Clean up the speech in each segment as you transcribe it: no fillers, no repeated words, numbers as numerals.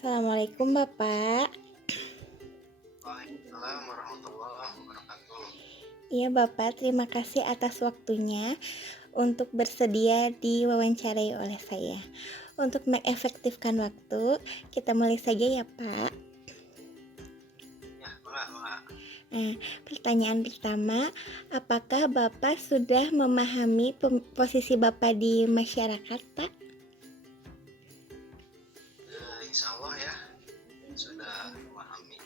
Assalamualaikum Bapak. Waalaikumsalam warahmatullahi wabarakatuh. Iya Bapak, terima kasih atas waktunya untuk bersedia diwawancarai oleh saya. Untuk mengefektifkan waktu, kita mulai saja ya Pak. Ya, Mbak. Nah, pertanyaan pertama, apakah Bapak sudah memahami posisi Bapak di masyarakat Pak? Insya Allah ya, sudah memahami.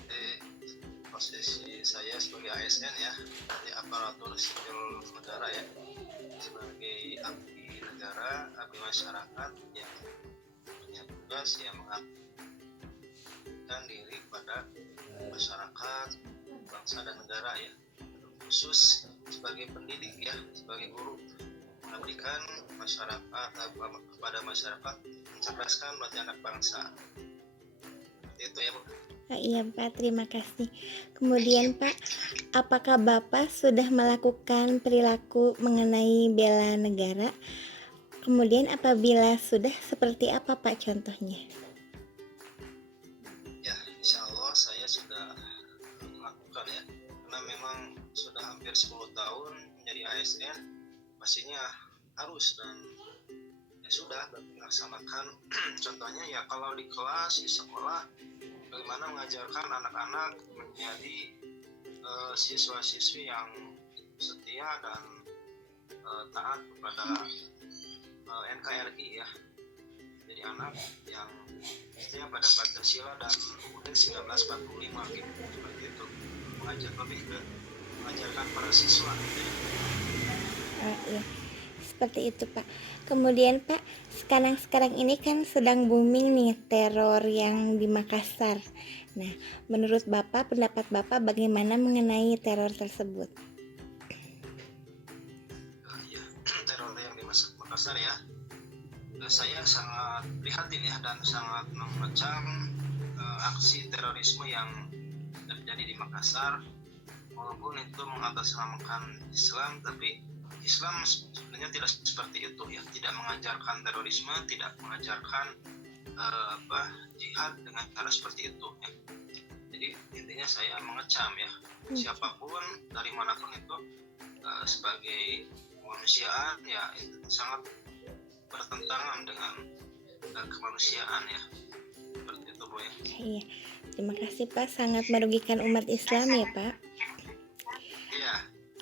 Jadi, posisi saya sebagai ASN ya, di aparatur sipil negara ya, sebagai abdi negara, abdi masyarakat yang punya tugas yang mengabdikan diri kepada masyarakat, bangsa dan negara ya, khusus sebagai pendidik ya, sebagai guru, mengabdikan masyarakat kepada masyarakat, mencerdaskan berarti anak bangsa. Itu ya Bu. Iya Pak, terima kasih. Kemudian Pak, apakah Bapak sudah melakukan perilaku mengenai bela negara? Kemudian apabila sudah, seperti apa Pak contohnya? Ya, insya Allah saya sudah melakukan ya, karena memang sudah hampir 10 tahun menjadi ASN, pastinya harus dan ya sudah melaksanakan. Contohnya ya kalau di kelas, di sekolah, bagaimana mengajarkan anak-anak menjadi siswa-siswi yang setia dan taat kepada NKRI ya. Jadi anak yang setia pada Pancasila dan UUD 1945 gitu, seperti itu. Mengajarkan para siswa gitu. Ya, seperti itu Pak. Kemudian Pak, sekarang ini kan sedang booming nih teror yang di Makassar. Nah, menurut Bapak, pendapat Bapak bagaimana mengenai teror tersebut? Ya, teror yang di Makassar ya, saya sangat prihatin ya dan sangat mengecam aksi terorisme yang terjadi di Makassar. Walaupun itu mengatasnamakan Islam, tapi Islam sebenarnya tidak seperti itu ya, tidak mengajarkan terorisme, tidak mengajarkan jihad dengan cara seperti itu ya. Jadi intinya saya mengecam ya, siapapun dari manapun itu sebagai kemanusiaan ya, itu sangat bertentangan dengan kemanusiaan ya, seperti itu Bu ya. Iya, terima kasih Pak, sangat merugikan umat Islam ya Pak.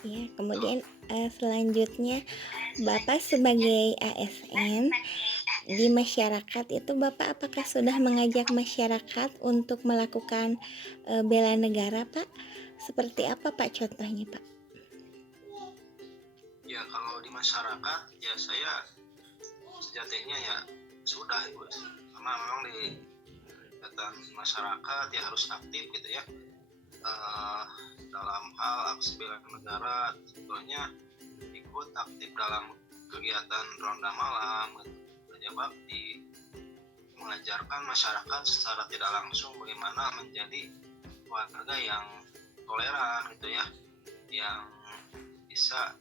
Iya, kemudian selanjutnya Bapak sebagai ASN di masyarakat itu, Bapak apakah sudah mengajak masyarakat untuk melakukan bela negara Pak? Seperti apa Pak contohnya Pak? Ya kalau di masyarakat ya saya sejatinya ya sudah Ibu, karena memang di kegiatan masyarakat ya harus aktif gitu ya. Dalam hal aksi bela negara sebetulnya ikut aktif dalam kegiatan ronda malam, kerja bakti, mengajarkan masyarakat secara tidak langsung bagaimana menjadi warga yang toleran gitu ya, yang bisa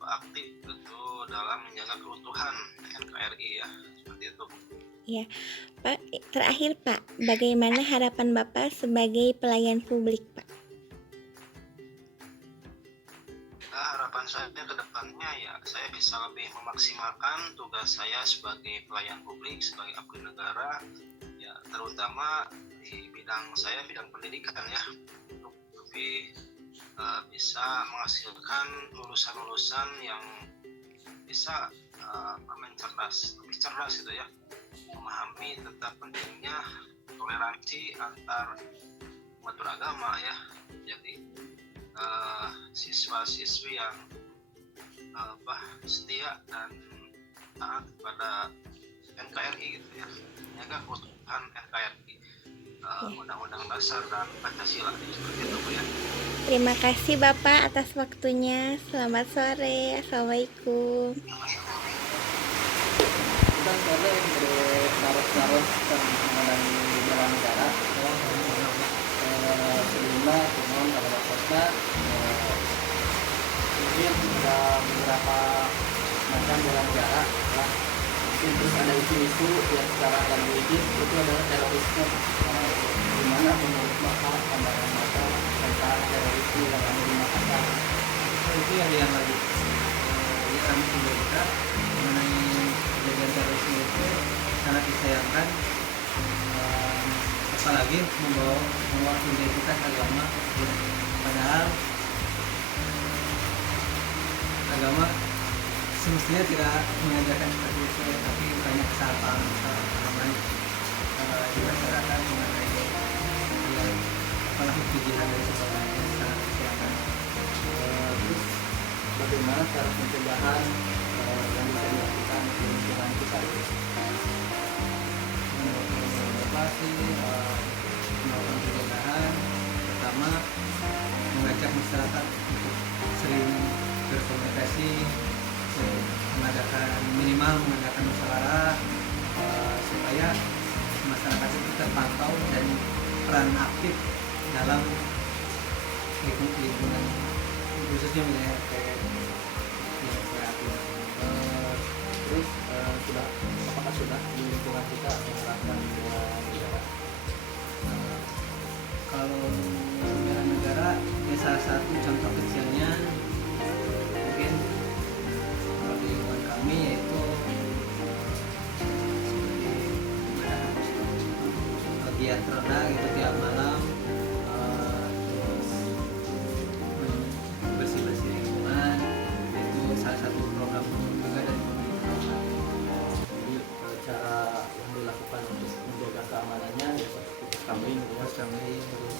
aktif gitu dalam menjaga keutuhan NKRI ya, seperti itu. Ya, Pak, terakhir Pak, bagaimana harapan Bapak sebagai pelayan publik Pak? Harapan saya ke depannya ya, saya bisa lebih memaksimalkan tugas saya sebagai pelayan publik, sebagai abdi negara ya, terutama di bidang saya, bidang pendidikan ya, untuk lebih bisa menghasilkan lulusan-lulusan yang bisa lebih cerdas gitu ya, memahami tentang pentingnya toleransi antar umat beragama ya. Jadi siswa-siswi yang setia dan taat kepada NKRI gitu ya, menjaga keutuhan NKRI, Undang-Undang Dasar dan Pancasila seperti itu ya. Terima kasih Bapak atas waktunya. Selamat sore. Assalamualaikum. Kita sore taruh-taruh mengenai bela negara sebelumnya mohon pada waktunya mungkin ada beberapa macam bela negara ya. yang terus ada isu-isu yang sekarang lagi hit itu adalah terorisme. Di mana menurut Bapak pandangan Bapak tentang terorisme yang ada di Makassar? Itu yang lagi ya kami berita mengenai kejadian terorisme itu sangat disayangkan, apalagi membawa identitas agama, padahal agama semestinya tidak mengajarkan seperti itu, tapi banyak kesalahpahaman di masyarakat mengenai yang apalagi kejihan dari sekolah yang sangat disayangkan. Terus bagaimana cara pencegahan yang bisa dilakukan di lingkungan kita ini? Menurut Bapak sih melakukan pencegahan pertama mengajak masyarakat untuk sering berkomunikasi, mengadakan musyawarah supaya masyarakat itu terpantau dan peran aktif dalam lingkungan khususnya wilayah yang kreatif. Terus apakah sudah di lingkungan kita menerapkan bela negara? Kalau bela negara ya salah satu contoh kecilnya mungkin kalau di lingkungan kami yaitu seperti giat roda gitu tiap malam, terus bersih-bersih lingkungan, itu salah satu program juga dari pemerintah. Jadi cara yang dilakukan untuk menjaga keamanannya ya seperti pos kamling, Pos kamling, terus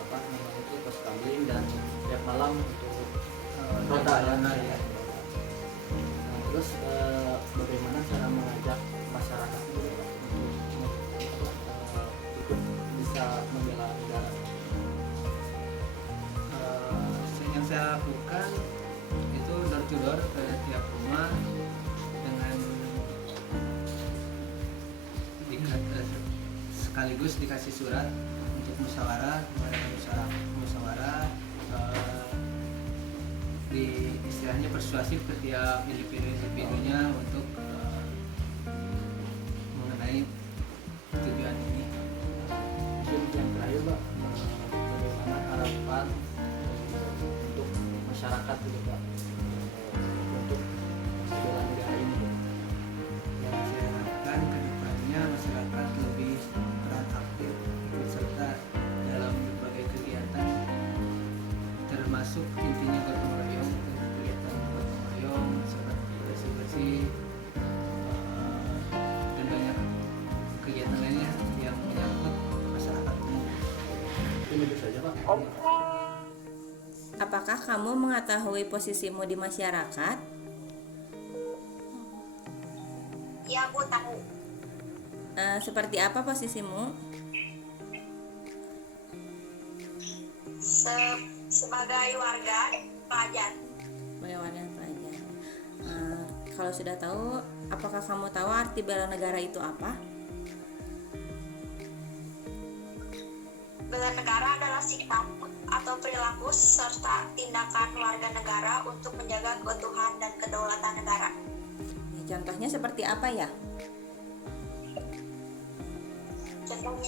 apa namanya itu pos kamling dan tiap malam untuk roda ya. ya. Nah, terus bagaimana cara mengajak masyarakat itu Pak, untuk ikut bisa membela negara? Yang saya lakukan itu door to door ke tiap rumah dengan sekaligus dikasih surat untuk musyawarah, mengadakan musyawarah, di istilahnya persuasif ke tiap individunya untuk mengenai tujuan ini. Mungkin yang terakhir Pak, bagaimana harapan untuk masyarakat gitu Pak, untuk bela negara ini? Yang saya harapkan ke depannya masyarakat lebih peran aktif ikut serta dalam berbagai kegiatan, termasuk intinya gotong royong, kegiatan gotong royong seperti bersih-bersih dan banyak kegiatan lainnya yang menyangkut masyarakat umum. Ini bisa saja Pak. Apakah kamu mengetahui posisimu di masyarakat? Ya, aku tahu. Seperti apa posisimu? Sebagai warga pelajar. Bagaimana pelajar? Kalau sudah tahu, apakah kamu tahu arti bela negara itu apa? Bela negara adalah sikap atau perilaku serta tindakan warga negara untuk menjaga keutuhan dan kedaulatan negara. Ya, contohnya seperti apa ya? Contohnya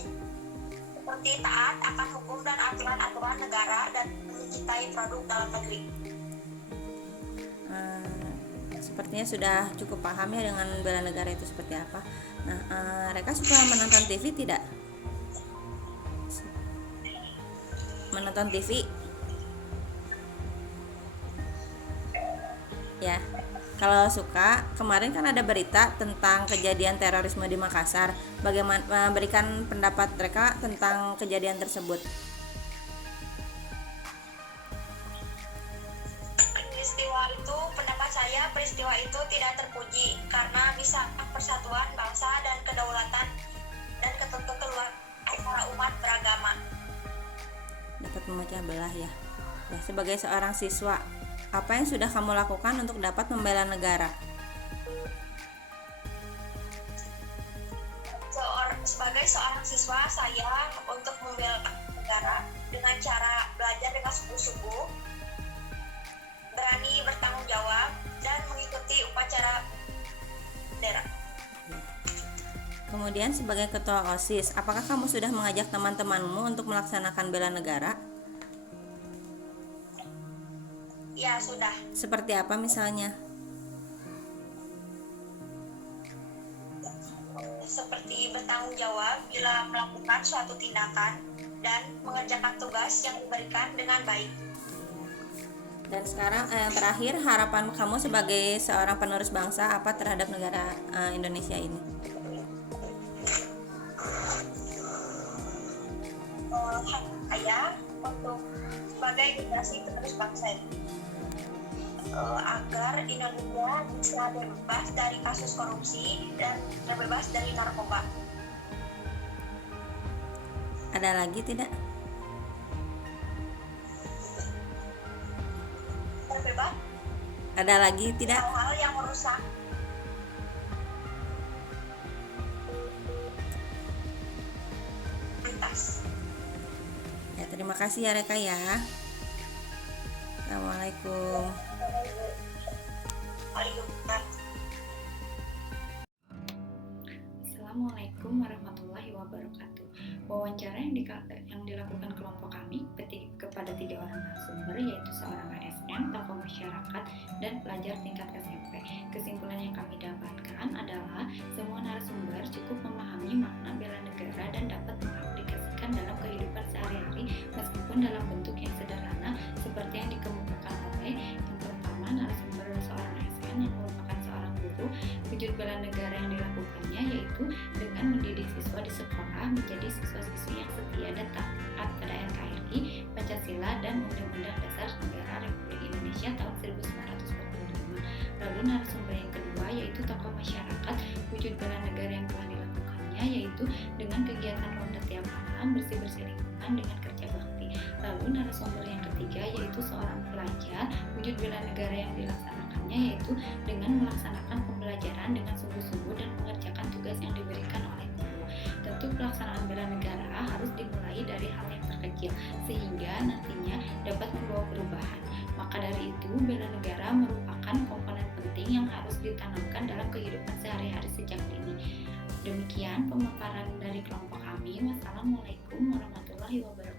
seperti taat akan hukum dan aturan-aturan negara dan mencintai produk dalam negeri. Sepertinya sudah cukup paham ya dengan bela negara itu seperti apa. Nah, mereka suka menonton TV tidak? Menonton TV? Ya. Kalau suka, kemarin kan ada berita tentang kejadian terorisme di Makassar. Bagaimana berikan pendapat mereka tentang kejadian tersebut? Pendapat saya peristiwa itu tidak terpuji karena bisa persatuan bangsa dan kedaulatan dan keluar antara umat beragama. Dapat memecah belah ya. Ya, sebagai seorang siswa, apa yang sudah kamu lakukan untuk dapat membela negara? Sebagai seorang siswa, saya untuk membela negara dengan cara belajar dengan sungguh-sungguh, berani bertanggung jawab, dan mengikuti upacara bendera. Kemudian sebagai ketua OSIS, apakah kamu sudah mengajak teman-temanmu untuk melaksanakan bela negara? Ya, sudah. Seperti apa misalnya? Seperti bertanggung jawab bila melakukan suatu tindakan dan mengerjakan tugas yang diberikan dengan baik. Dan sekarang yang terakhir, harapan kamu sebagai seorang penerus bangsa apa terhadap negara Indonesia ini? Saya untuk sebagai generasi penerus bangsa ini, agar Indonesia bisa bebas dari kasus korupsi dan terbebas dari narkoba. Ada lagi tidak? Terbebas Ada lagi tidak? hal-hal yang merusak lintas. Ya, terima kasih ya Reka ya. Assalamualaikum. Waalaikumsalam. Assalamualaikum warahmatullahi wabarakatuh. Wawancara yang dilakukan kelompok kami kepada 3 orang narasumber, yaitu seorang ASN, tokoh masyarakat, dan pelajar tingkat SMP. Kesimpulan yang kami dapatkan adalah semua narasumber cukup memahami makna bela negara dan dapat mengaplikasikan dalam kehidupan sehari-hari meskipun dalam bentuk yang sederhana seperti yang dikemukakan oleh yang pertama narasumber seorang ASN yang merupakan seorang guru. Wujud bela negara yang dilakukannya yaitu dengan mendidik siswa di sekolah menjadi siswa-siswi yang setia dan taat pada NKRI, Pancasila, dan Undang-Undang Dasar Negara Republik Indonesia tahun 1945. Lalu narasumber yang kedua yaitu tokoh masyarakat. Wujud bela negara yang telah dilakukannya yaitu dengan kegiatan ronda tiap malam, bersih-bersih lingkungan dengan kerja bakti. Lalu narasumber yang ketiga yaitu seorang pelajar. Wujud bela negara yang dilaksanakannya yaitu dengan melaksanakan pembelajaran dengan sungguh-sungguh dan mengerjakan tugas yang diberikan oleh guru. Tentu pelaksanaan bela negara harus dimulai dari hal yang terkecil sehingga nantinya dapat membawa perubahan. Maka dari itu, bela negara merupakan komponen penting yang harus ditanamkan dalam kehidupan sehari-hari sejak dini. Demikian pemaparan dari kelompok kami. Wassalamualaikum warahmatullahi wabarakatuh.